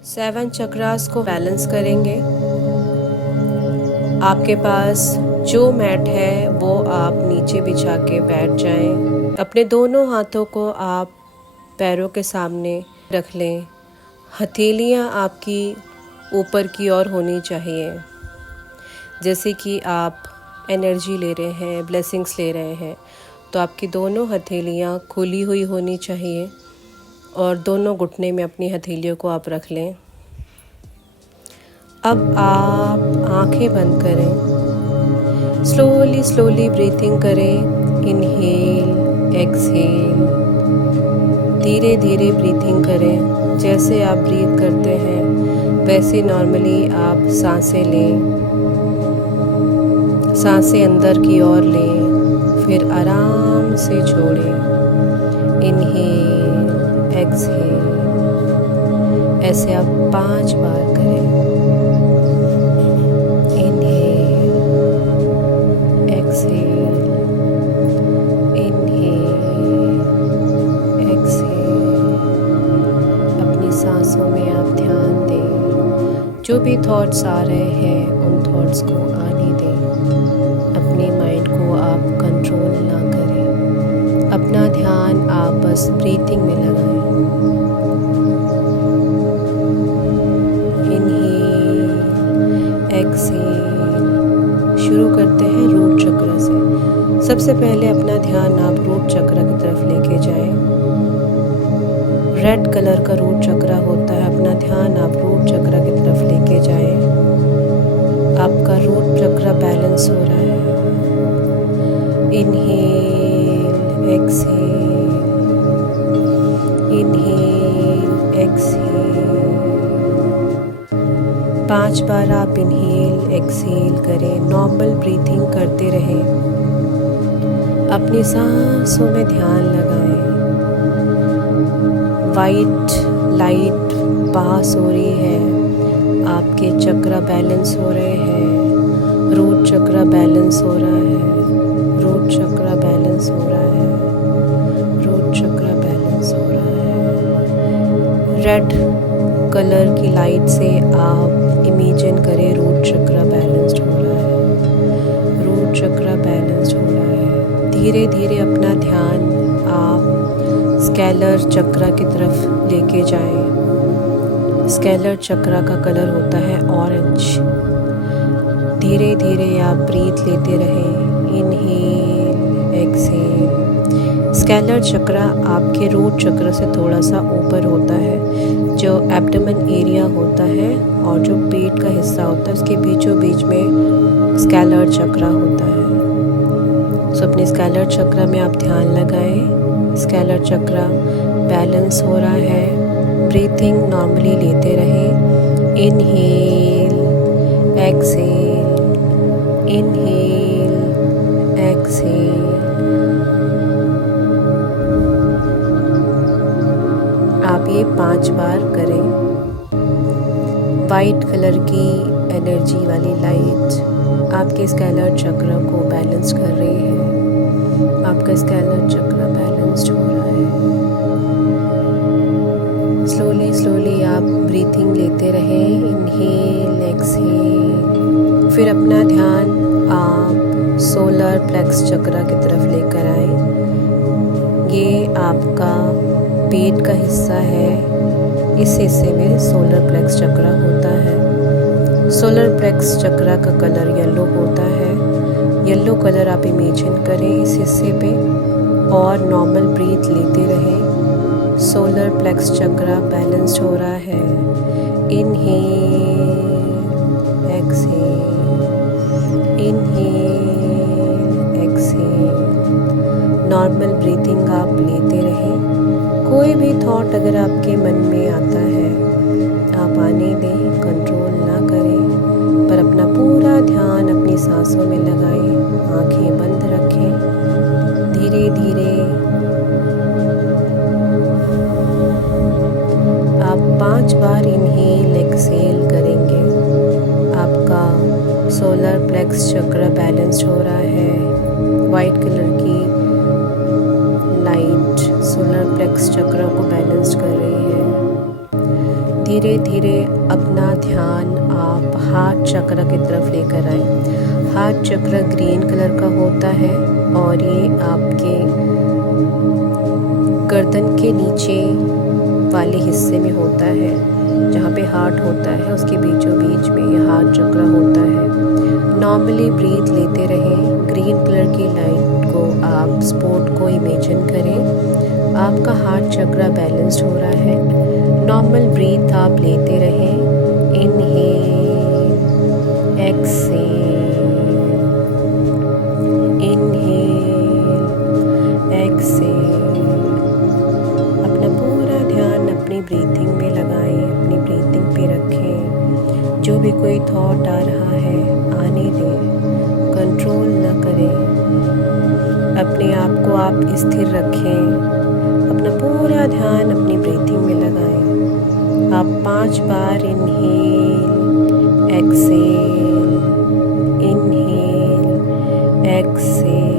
7 चक्रास को बैलेंस करेंगे। आपके पास जो मैट है वो आप नीचे बिछा के बैठ जाएं। अपने दोनों हाथों को आप पैरों के सामने रख लें। हथेलियां आपकी ऊपर की ओर होनी चाहिए, जैसे कि आप एनर्जी ले रहे हैं, ब्लेसिंग्स ले रहे हैं। तो आपकी दोनों हथेलियां खुली हुई होनी चाहिए और दोनों घुटने में अपनी हथेलियों को आप रख लें। अब आप आंखें बंद करें, स्लोली स्लोली ब्रीथिंग करें। इनहेल, एक्सहेल, धीरे धीरे ब्रीथिंग करें। जैसे आप ब्रीथ करते हैं वैसे नॉर्मली आप सांसें लें। सांसें अंदर की ओर लें, फिर आराम से छोड़ें। इनहेल, एक्सहेल, ऐसे आप 5 बार करें। Inhale, exhale, inhale, exhale. अपनी सांसों में आप ध्यान दें। जो भी थॉट्स आ रहे हैं उन थॉट्स को आने दें। अपने माइंड को आप कंट्रोल ना करें। अपना ध्यान आप बस ब्रीथिंग में लगाएं। Inhale, exhale. शुरू करते हैं रूट चक्र से। सबसे पहले अपना ध्यान आप रूट चक्र की तरफ लेके जाएं। रेड कलर का रूट चक्र होता है। अपना ध्यान आप रूट चक्र की तरफ लेके जाएं। आपका रूट चक्र बैलेंस हो रहा है। Inhale, exhale, inhale, exhale. 5 बार आप इनहेल, एक्सहेल करें। नॉर्मल ब्रीथिंग करते रहें। अपनी सांसों में ध्यान लगाएं। वाइट लाइट पास हो रही है। आपके चक्र बैलेंस हो रहे हैं। रूट चक्र बैलेंस हो रहा है। रूट चक्र बैलेंस हो रहा है। रूट चक्र बैलेंस हो रहा है। रेड कलर की लाइट से आप इमेजिन करें रूट चक्र बैलेंस्ड हो रहा है। रूट चक्र बैलेंस्ड हो रहा है। धीरे धीरे अपना ध्यान आप स्केलर चक्र की तरफ लेके जाएं। स्केलर चक्र का कलर होता है ऑरेंज। धीरे धीरे आप ब्रीथ लेते रहें। Inhale, exhale. स्केलर चक्र आपके रूट चक्र से थोड़ा सा ऊपर होता है। जो एब्डोमेन एरिया होता है और जो पेट का हिस्सा होता है उसके बीचों बीच में स्केलर चक्र होता है। सो अपने स्केलर चक्र में आप ध्यान लगाएं। स्केलर चक्र बैलेंस हो रहा है। ब्रीथिंग नॉर्मली लेते रहें। Inhale, exhale, inhale, exhale. आप ये 5 बार करें। वाइट कलर की एनर्जी वाली लाइट आपके स्केलर चक्र को बैलेंस कर रही है। आपका स्केलर चक्र बैलेंस्ड हो रहा है। स्लोली स्लोली आप ब्रीथिंग लेते रहें। Inhale, exhale. फिर अपना ध्यान आप सोलर प्लेक्स चक्र की तरफ लेकर आए। ये आपका पेट का हिस्सा है। इस हिस्से में सोलर प्लेक्स चक्र होता है। सोलर प्लेक्स चक्र का कलर येलो होता है। येलो कलर आप इमेजिन करें इस हिस्से पे और नॉर्मल ब्रीथ लेते रहें। सोलर प्लेक्स चक्र बैलेंस्ड हो रहा है। Inhale, exhale, inhale, exhale. Normal breathing आप लेते रहें। कोई भी थॉट अगर आपके मन में आता है आप आने दें, कंट्रोल ना करें, पर अपना पूरा ध्यान अपनी सांसों में लगाएं। आंखें बंद रखें। धीरे धीरे आप 5 बार इनहेल, एक्सहेल करेंगे। आपका सोलर प्लेक्स चक्र बैलेंस्ड हो रहा है। वाइट कलर की लाइट सोलर प्लेक्स चक्र को बैलेंस कर रही है। धीरे धीरे अपना ध्यान आप हार्ट चक्र की तरफ लेकर आए। हार्ट चक्र ग्रीन कलर का होता है और ये आपके गर्दन के नीचे वाले हिस्से में होता है, जहाँ पे हार्ट होता है उसके बीचों बीच में ये हार्ट चक्र होता है। नॉर्मली ब्रीथ लेते रहें। ग्रीन कलर की लाइट को आप स्पॉट को इमेजिन करें। आपका हार्ट चक्र बैलेंस्ड हो रहा है। नॉर्मल ब्रीथ आप लेते रहें। Inhale, exhale, inhale, exhale. अपना पूरा ध्यान अपनी ब्रीथिंग में लगाएं, अपनी ब्रीथिंग पे रखें। जो भी कोई थॉट आ रहा है आने दें, कंट्रोल न करें। अपने आप को आप स्थिर रखें। अपना पूरा ध्यान अपनी ब्रीथिंग में लगाएं। आप 5 बार inhale, exhale, inhale, exhale.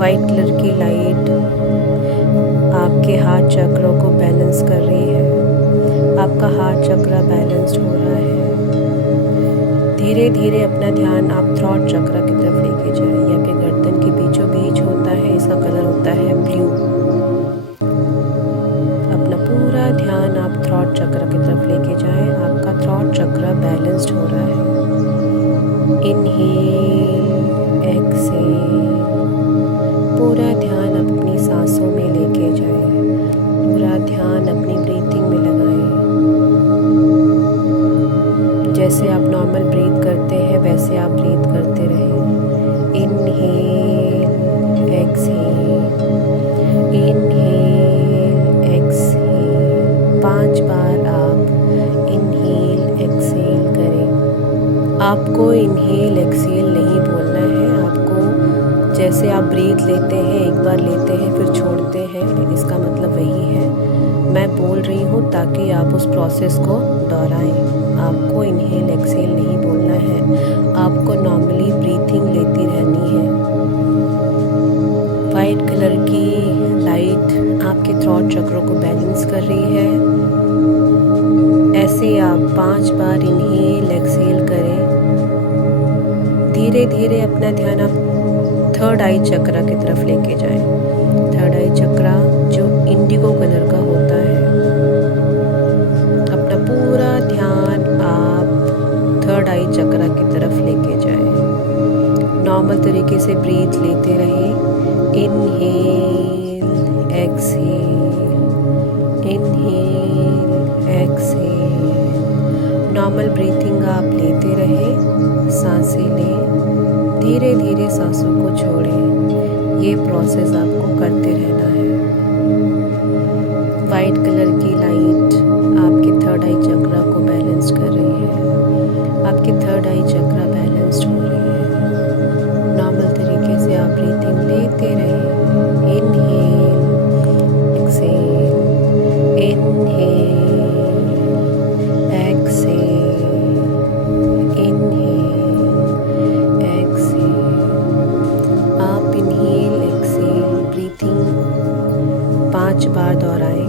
White colour की लाइट आपके हार्ट चक्रों को बैलेंस कर रही है। आपका हार्ट चक्र बैलेंस्ड हो रहा है। धीरे धीरे अपना ध्यान आप थ्रॉट चक्र की तरफ लेके जाएं। ये आपके गर्दन के बीचों बीच होता है, इसका कलर होता है ब्लू। अपना पूरा ध्यान आप थ्रॉट चक्र की तरफ लेके जाएं। आपका थ्रॉट चक्र बैलेंस्ड हो रहा है। Inhale, exhale. पूरा ध्यान अपनी सांसों में लेके जाएं। पूरा ध्यान अपनी ब्रीथिंग में लगाएं। जैसे आप नॉर्मल ब्रीथ करते हैं वैसे आप ब्रीथ करते रहें। Inhale, exhale, inhale, exhale. 5 बार आप इनहेल, एक्सहेल करें। आपको इनहेल, एक्सहेल नहीं बोलना है। आपको जैसे आप ब्रीथ लेते हैं, एक बार लेते हैं फिर छोड़ते हैं, इसका मतलब वही है। मैं बोल रही हूँ ताकि आप उस प्रोसेस को दोहराएं। आपको इनहेल, एक्सहेल नहीं बोलना है। आपको नॉर्मली ब्रीथिंग लेती रहनी है। वाइट कलर की लाइट आपके थ्रॉट चक्रों को बैलेंस कर रही है। ऐसे आप 5 बार इनहेल, एक्सहेल करें। धीरे धीरे अपना ध्यान आप थर्ड आई चक्र की तरफ लेके जाएं। थर्ड आई चक्र जो इंडिगो कलर का होता है। अपना पूरा ध्यान आप थर्ड आई चक्र की तरफ लेके जाएं। नॉर्मल तरीके से ब्रीथ लेते रहें। Inhale, exhale, inhale, exhale. Normal breathing आप लेते रहें। सांसें लें। धीरे धीरे सांसों को छोड़ें। ये प्रोसेस आपको करते रहना है। वाइट कलर की लाइट आपके थर्ड आई चक्र को बैलेंस कर रही है। आपकी थर्ड आई चक्र बैलेंस्ड हो रही है। नॉर्मल तरीके से आप ब्रीथिंग लेते रहें। Inhale, exhale, inhale, exhale, inhale, exhale. आप इनहेल, एक्सहेल ब्रीथिंग 5 बार दोहराएं।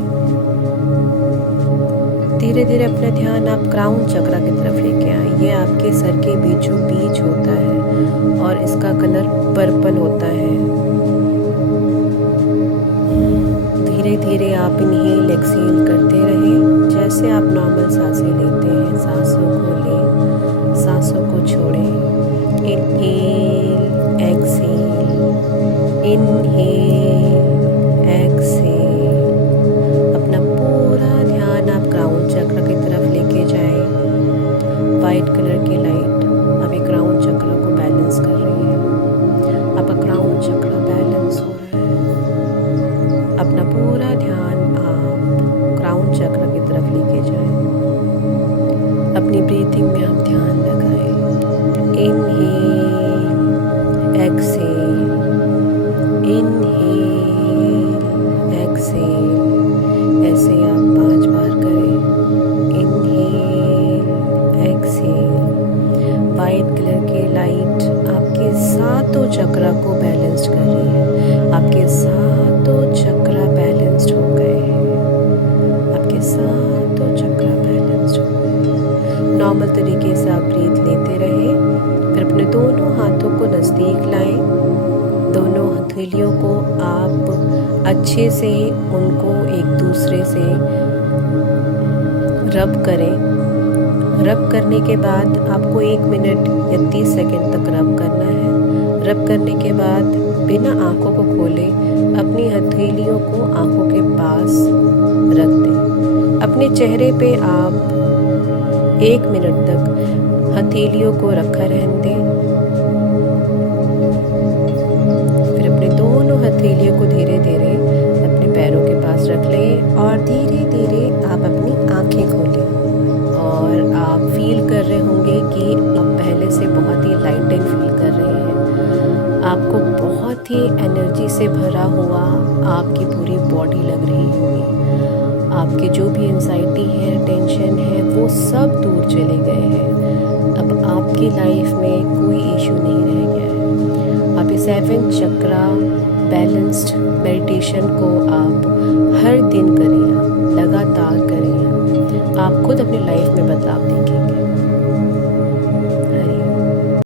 धीरे धीरे अपना ध्यान आप क्राउन चक्र की तरफ लेके आए। ये आपके सर के बीचों बीच होता है और इसका कलर पर्पल होता है। धीरे धीरे आप इनहेल, एक्सहेल करते रहें। जैसे आप नॉर्मल सांसें लेते हैं, सांसों को लें, सांसों को छोड़ें। Inhale, exhale, inhale, exhale. अपना पूरा ध्यान आप क्राउन चक्र की तरफ लेके जाएं। वाइट कलर की लाइट अभी क्राउन चक्र को बैलेंस कर रही है। आपका क्राउन चक्र बैलेंस हो रहा है। अपना पूरा ध्यान आप क्राउन चक्र की तरफ लेके जाएं। अपनी ब्रीथिंग में आप ध्यान लगाएं। Inhale, exhale, inhale, exhale. ऐसे आप 5 बार करें। Inhale, exhale. वाइट कलर की लाइट आपके 7 चक्र को बैलेंस कर रही है। आपके 7 चक्र बैलेंस्ड हो गए हैं। आपके नॉर्मल तरीके से आप ब्रीथ लेते रहें। फिर अपने दोनों हाथों को नज़दीक लाएं। दोनों हथेलियों को आप अच्छे से उनको एक दूसरे से रब करें। रब करने के बाद आपको 1 मिनट या 30 सेकंड तक रब करना है। रब करने के बाद बिना आँखों को खोले अपनी हथेलियों को आँखों के पास रख दें। अपने चेहरे पे आप 1 मिनट तक हथेलियों को रखा रहने दें। फिर अपने दोनों हथेलियों को धीरे धीरे अपने पैरों के पास रख लें और धीरे धीरे आप अपनी आँखें खोलें। और आप फील कर रहे होंगे कि आप पहले से बहुत ही लाइटेड फील कर रहे हैं। आपको बहुत ही एनर्जी से भरा हुआ आपकी पूरी बॉडी लग रही होगी। आपके जो भी एंजाइटी है, टेंशन है, वो सब दूर चले गए हैं। अब आपकी लाइफ में कोई इशू नहीं रह गया है। आप इस 7 चक्रा बैलेंस्ड मेडिटेशन को आप हर दिन करें, लगातार करें।